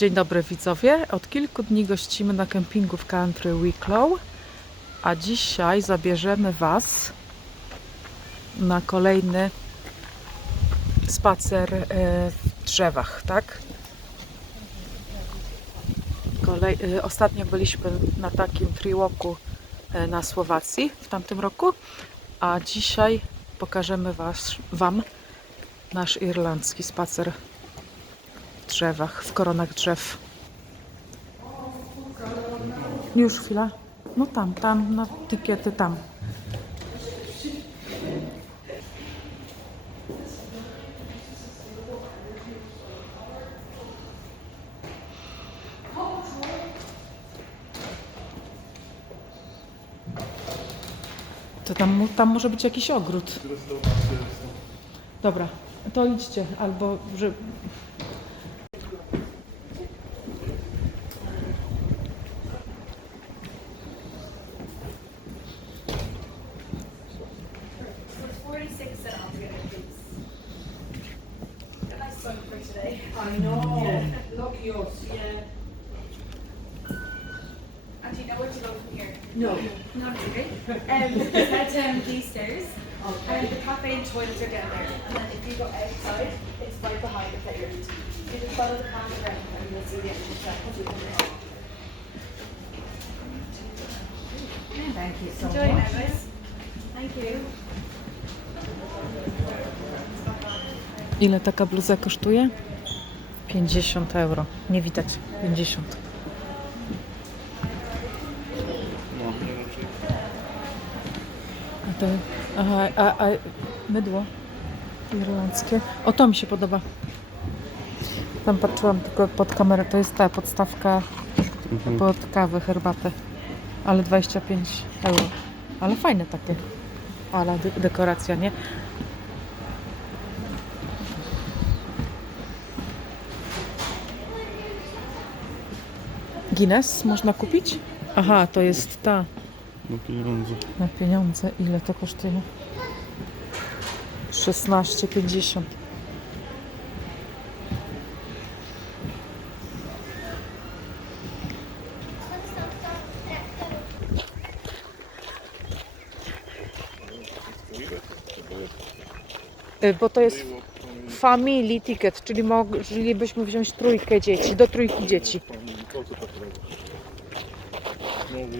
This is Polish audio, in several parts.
Dzień dobry widzowie. Od kilku dni gościmy na kempingu w Country Wicklow, a dzisiaj zabierzemy Was na kolejny spacer e, w drzewach, tak? Kolej, e, ostatnio byliśmy na takim walku e, na Słowacji w tamtym roku, a dzisiaj pokażemy was, Wam nasz irlandzki spacer drzewach, w koronach drzew. Już chwila. No tam, tam, na tykiety tam. To tam, tam może być jakiś ogród. Dobra, to idźcie, albo że know. Lucky us. Yeah. You know where to go from here? No. Not really. Um, head down these stairs. And the cafe and toilets are down there. And then if you go outside, it's right behind the playground. So you just follow the path around and you'll see the entrance there. Thank you so Enjoy now, much. guys. Thank you. ile taka bluza kosztuje? 50 euro. Nie widać. 50. A to, aha, a, a mydło irlandzkie. O, to mi się podoba. Tam patrzyłam tylko pod kamerę. To jest ta podstawka pod kawę, herbatę. Ale 25 euro. Ale fajne takie. Ale de- dekoracja, nie? Guinness można kupić? Aha, to jest ta Na pieniądze. na pieniądze. Ile to kosztuje? 16,50. Y, Bo to jest family ticket, czyli moglibyśmy wziąć trójkę dzieci, do trójki dzieci. Co to tak robi? No, to jest na pewno kasy tylko. Nic nie dokręci.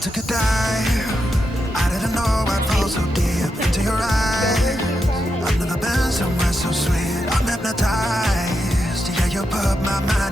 took a dive. I didn't know I'd fall so deep into your eyes. I've never been somewhere so sweet. I'm hypnotized. Yeah, you put my mind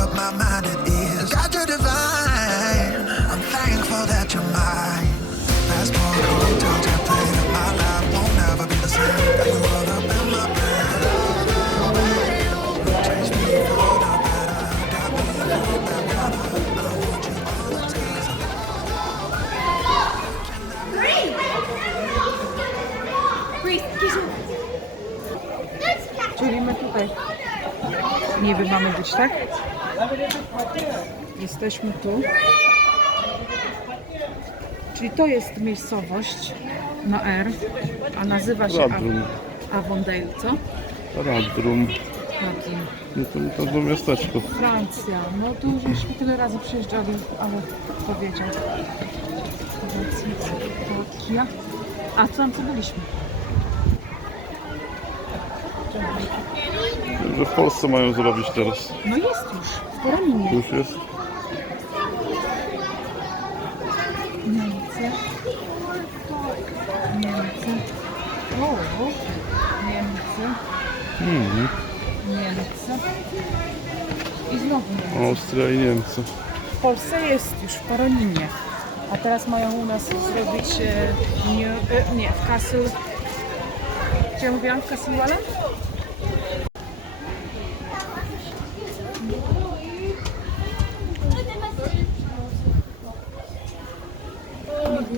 put my mind at ease. God, you're divine. I'm thankful that you're mine. Fast forward, hotel jet plane, and my life won't ever be the same. Got you all up in my brain. Change me for the better. Got me feeling better. I want you all the time. Czyli my tutaj niby mamy być, tak? Jesteśmy tu. Czyli to jest miejscowość na R, a nazywa się Radrum. Avondale, co? Radrum. No to, to, to miasteczko. Francja. No tu już żeśmy tyle razy przyjeżdżali, ale powiedział. Francja. A co tam co byliśmy? Że w Polsce mają zrobić teraz. No jest już, w Poraninie. Już jest. Niemcy. Niemcy. O, Niemcy. Mhm. Niemcy. I znowu Niemcy. Austria i Niemcy. W Polsce jest już w Poroninie. A teraz mają u nas zrobić e, nie, e, nie w Castle. Gdzie ja mówiłam? W Castle Wallen?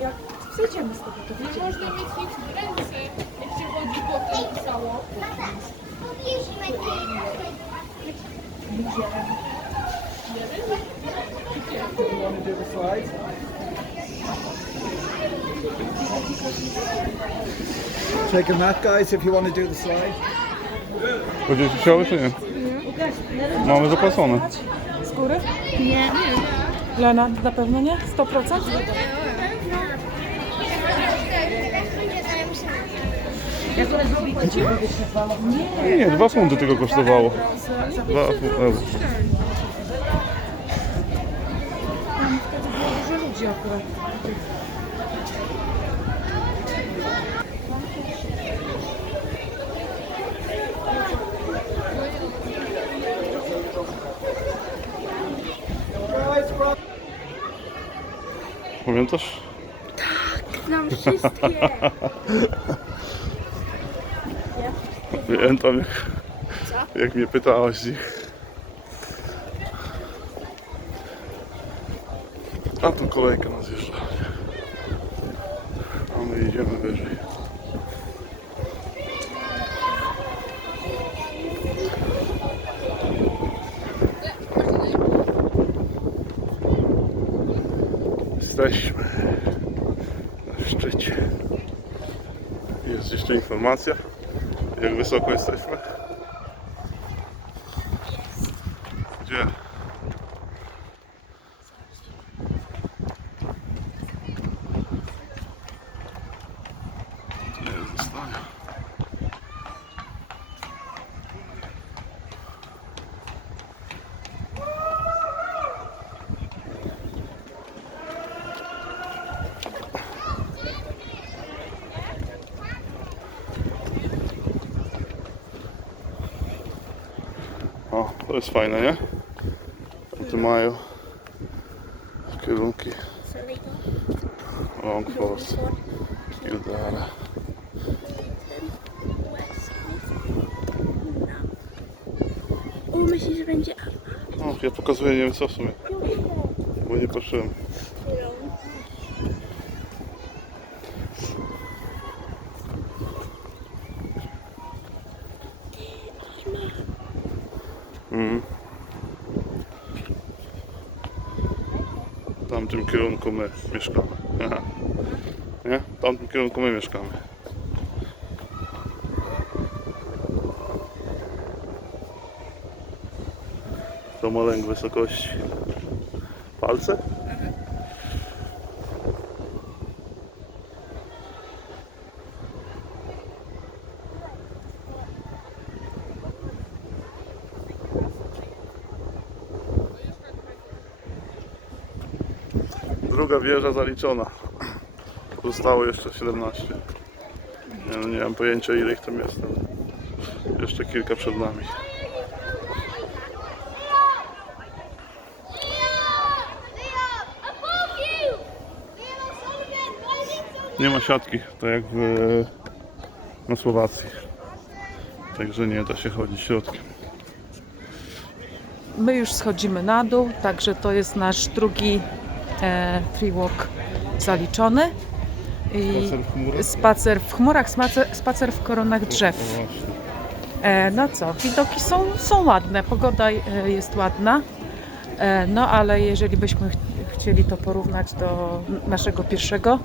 Jak zejdziemy z tego, to Nie wiecie. Można mieć nic w ręce, jak się chodzi po tym cało. Take a mat, guys, if you want to do the slide. Będziecie chciały czy nie? Mamy zapłacone. Z góry? Nie. Lena, na pewno nie? 100%? Nie, nie, dwa funty tylko kosztowało. Dwa było dużo ludzi akurat. Pamiętasz? Znam wszystkie. Pamiętam jak, jak mnie pytałaś ich. A tu kolejka nas zjeżdża. A my idziemy wyżej. Jesteśmy na szczycie. Jest jeszcze informacja, jak wysoko jesteśmy. Gdzie? To jest fajne, nie? Tu mają kierunki Longford, Kildare. O, myślisz, że będzie No, ja pokazuję nie wiem co w sumie, bo nie patrzyłem. Kierunku my mieszkamy. Aha. Nie? W tamtym kierunku my mieszkamy. To ma lęk wysokości. Palce? wieża zaliczona. Zostało jeszcze 17. Nie, no nie mam pojęcia ile ich tam jest, ale jeszcze kilka przed nami. Nie ma siatki, tak jak w, na Słowacji. Także nie da się chodzić środkiem. My już schodzimy na dół, także to jest nasz drugi e, free walk zaliczony. I Spacer w chmurach? spacer w chmurach, spacer, spacer w koronach drzew. E, no co, widoki są, są ładne, pogoda e, jest ładna. E, no ale jeżeli byśmy ch- chcieli to porównać do naszego pierwszego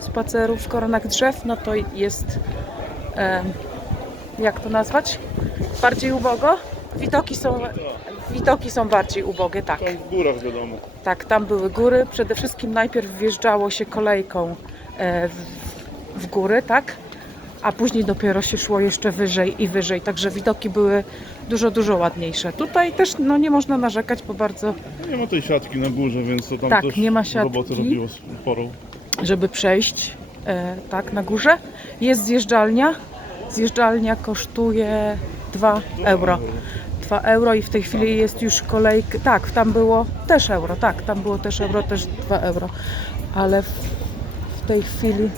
spaceru w koronach drzew, no to jest, e, jak to nazwać? Bardziej ubogo? Widoki są, widoki są bardziej ubogie, tak. Tam w górach wiadomo. Tak, tam były góry. Przede wszystkim najpierw wjeżdżało się kolejką e, w, w góry, tak? A później dopiero się szło jeszcze wyżej i wyżej. Także widoki były dużo, dużo ładniejsze. Tutaj też no, nie można narzekać, bo bardzo, No Nie ma tej siatki na górze, więc to tam Tak, też nie ma roboty siatki. robiło sporą. żeby przejść e, tak na górze. Jest zjeżdżalnia. Zjeżdżalnia kosztuje 2 euro. 2 euro i w tej chwili jest już kolejka. Tak, tam było też euro, tak, tam było też euro, też 2 euro. Ale w, w tej chwili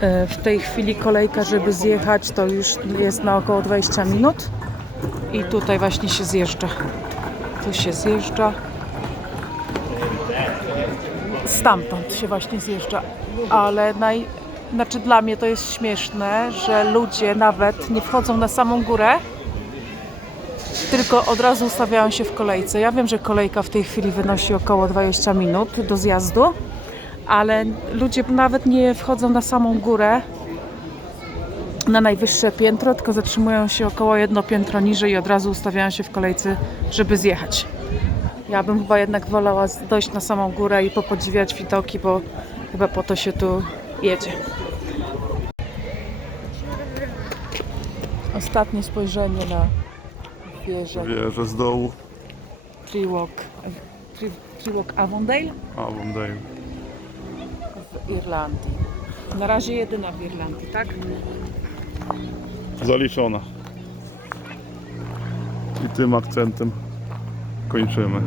e, w tej chwili kolejka, żeby zjechać, to już jest na około 20 minut. I tutaj właśnie się zjeżdża. Tu się zjeżdża. Stamtąd się właśnie zjeżdża. Ale naj... znaczy dla mnie to jest śmieszne, że ludzie nawet nie wchodzą na samą górę, tylko od razu ustawiają się w kolejce. Ja wiem, że kolejka w tej chwili wynosi około 20 minut do zjazdu, ale ludzie nawet nie wchodzą na samą górę, na najwyższe piętro, tylko zatrzymują się około jedno piętro niżej i od razu ustawiają się w kolejce, żeby zjechać. Ja bym chyba jednak wolała dojść na samą górę i popodziwiać widoki, bo chyba po to się tu jedzie. Ostatnie spojrzenie na wieżę Wieżę z dołu. Tree- Treewalk Avondale Avondale. w Irlandii. Na razie jedyna w Irlandii, tak? Zaliczona. I tym akcentem kończymy.